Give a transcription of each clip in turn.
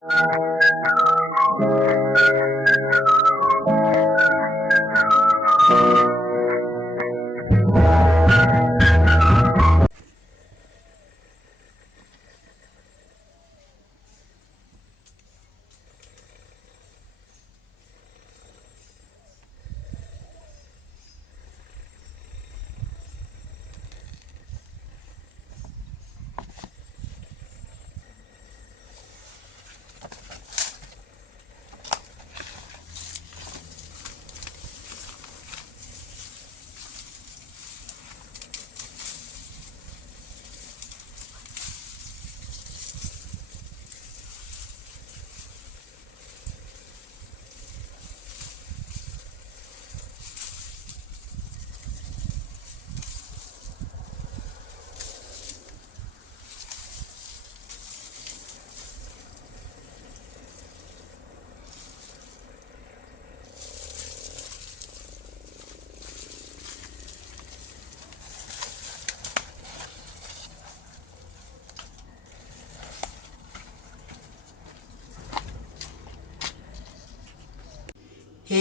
Hey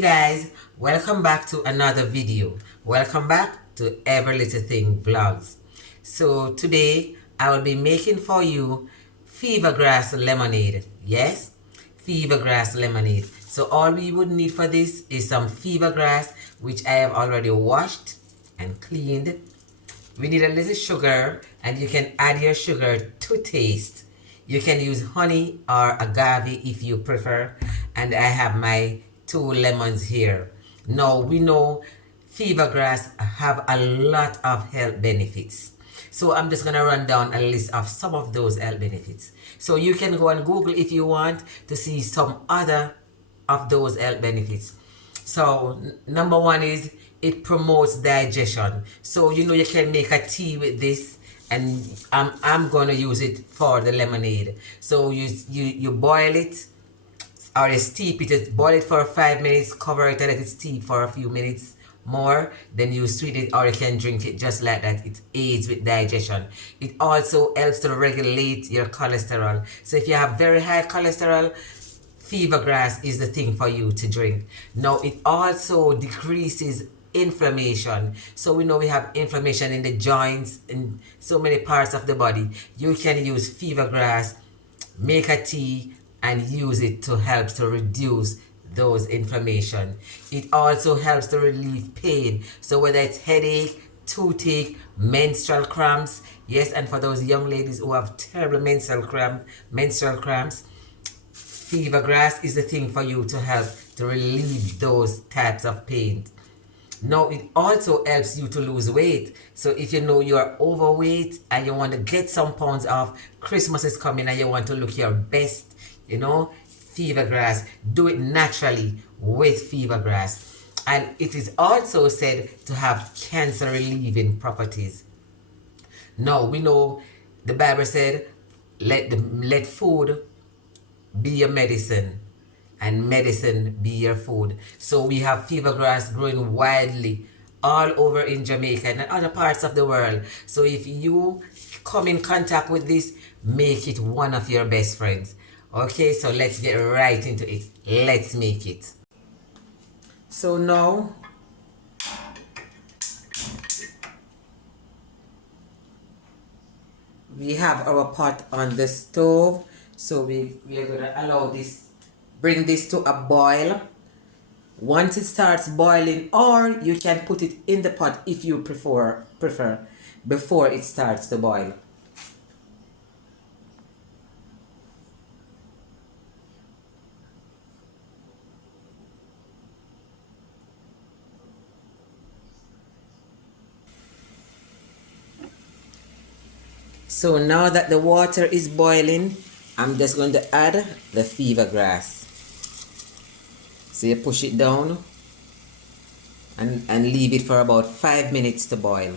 guys, welcome back to another video. Welcome back to Every Little Thing Vlogs. So today I will be making for you Fevergrass Lemonade. Yes, Fevergrass Lemonade. So all we would need for this is some Fevergrass, which I have already washed and cleaned. We need a little sugar, and you can add your sugar to taste. You can use honey or agave if you prefer. And I have my 2 lemons here. Now we know fevergrass have a lot of health benefits. So I'm just gonna run down a list of some of those health benefits. So you can go and Google if you want to see some other of those health benefits. So number one is it promotes digestion. So you can make a tea with this, and I'm gonna use it for the lemonade. So you boil it or you steep it. Just boil it for 5 minutes, cover it and let it steep for a few minutes more. Then you sweet it or you can drink it just like that. It aids with digestion. It also helps to regulate your cholesterol. So if you have very high cholesterol, fevergrass is the thing for you to drink. Now it also decreases inflammation. So we know we have inflammation in the joints in so many parts of the body. You can use fevergrass, make a tea, and use it to help to reduce those inflammation. It also helps to relieve pain. So whether it's headache, toothache, menstrual cramps, yes, and for those young ladies who have terrible menstrual cramps, fevergrass is the thing for you to help to relieve those types of pain. Now it also helps you to lose weight. So if you know you are overweight and you want to get some pounds off, Christmas is coming and you want to look your best, fevergrass, do it naturally with fevergrass. And it is also said to have cancer relieving properties. Now we know the Bible said, let food be your medicine and medicine be your food. So we have fevergrass growing widely all over in Jamaica and other parts of the world. So if you come in contact with this, make it one of your best friends. Okay, so let's get right into it. Let's make it. So now we have our pot on the stove. So we are gonna bring this to a boil. Once it starts boiling, or you can put it in the pot if you prefer before it starts to boil. So now that the water is boiling, I'm just going to add the fevergrass. So you push it down and leave it for about 5 minutes to boil.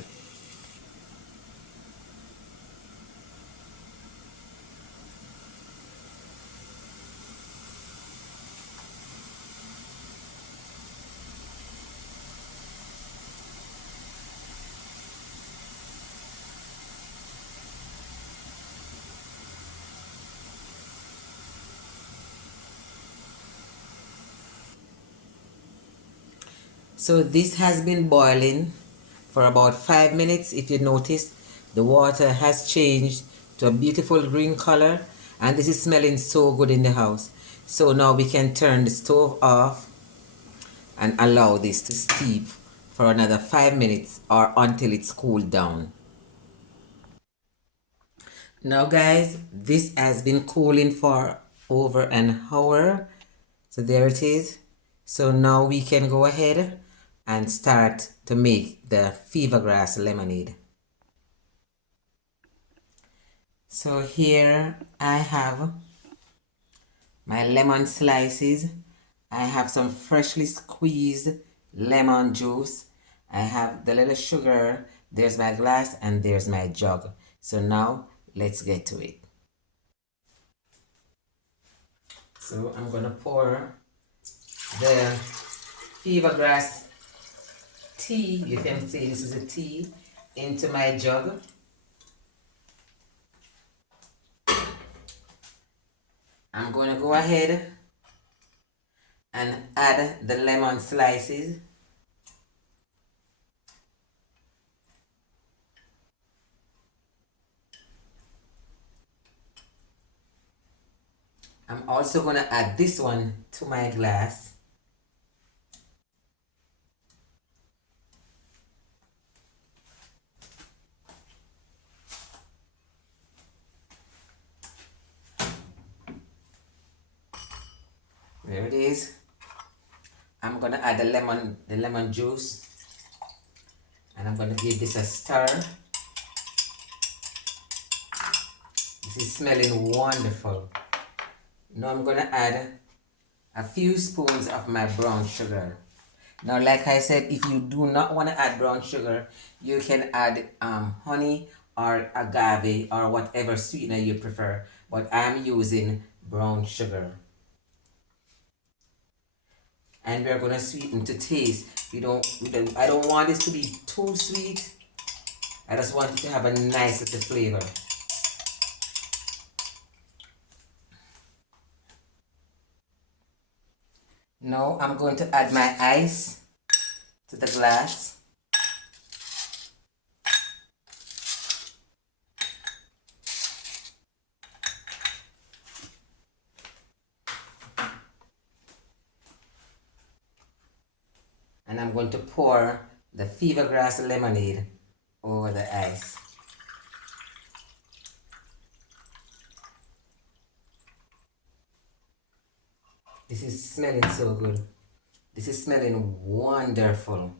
So this has been boiling for about 5 minutes. If you notice, the water has changed to a beautiful green color, and this is smelling so good in the house. So now we can turn the stove off and allow this to steep for another 5 minutes or until it's cooled down. Now guys, this has been cooling for over an hour. So there it is. So now we can go ahead and start to make the Fevergrass lemonade. So here I have my lemon slices. I have some freshly squeezed lemon juice. I have the little sugar. There's my glass and there's my jug. So now let's get to it. So I'm gonna pour the Fevergrass tea, you can say this is a tea, into my jug. I'm going to go ahead and add the lemon slices. I'm also going to add this one to my glass. There it is. I'm going to add the lemon juice, and I'm going to give this a stir. This is smelling wonderful. Now I'm going to add a few spoons of my brown sugar. Now, like I said, if you do not want to add brown sugar, you can add honey or agave or whatever sweetener you prefer. But I'm using brown sugar. And we're going to sweeten to taste. I don't want this to be too sweet. I just want it to have a nice little flavor. Now I'm going to add my ice to the glass. And I'm going to pour the Fevergrass lemonade over the ice. This is smelling so good. This is smelling wonderful.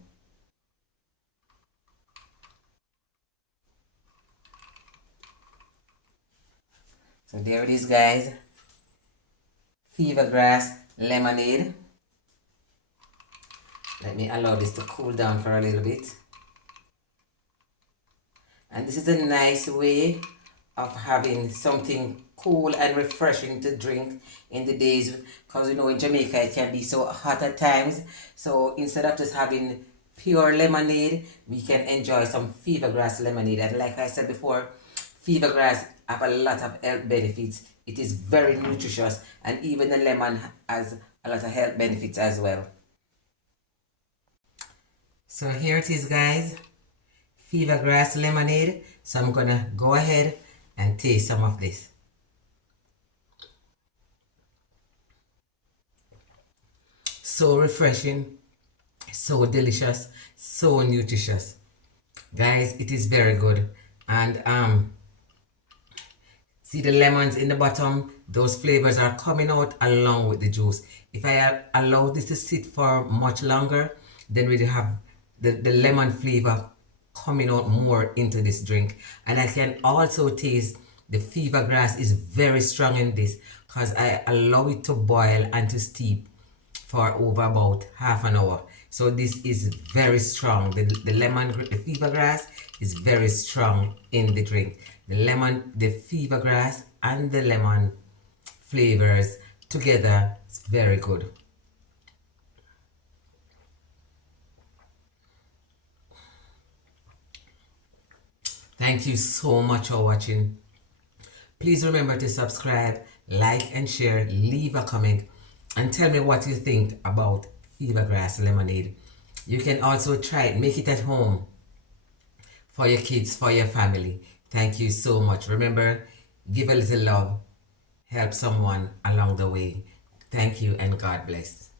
So there it is, guys. Fevergrass lemonade. Let me allow this to cool down for a little bit. And this is a nice way of having something cool and refreshing to drink in the days, because you know in Jamaica it can be so hot at times. So instead of just having pure lemonade, we can enjoy some Fevergrass lemonade. And like I said before, Fevergrass have a lot of health benefits. It is very nutritious, and even the lemon has a lot of health benefits as well. So here it is, guys. Fevergrass lemonade. So I'm gonna go ahead and taste some of this. So refreshing, so delicious, so nutritious. Guys, it is very good. And see the lemons in the bottom, those flavors are coming out along with the juice. If I allow this to sit for much longer, then we have the lemon flavor coming out more into this drink. And I can also taste the Fevergrass is very strong in this, because I allow it to boil and to steep for over about half an hour. So this is very strong. The Fevergrass is very strong in the drink. The Fevergrass and the lemon flavors together, it's very good. Thank you so much for watching. Please remember to subscribe, like and share, leave a comment, and tell me what you think about Fevergrass lemonade. You can also try it, make it at home for your kids, for your family. Thank you so much. Remember, give a little love, help someone along the way. Thank you and God bless.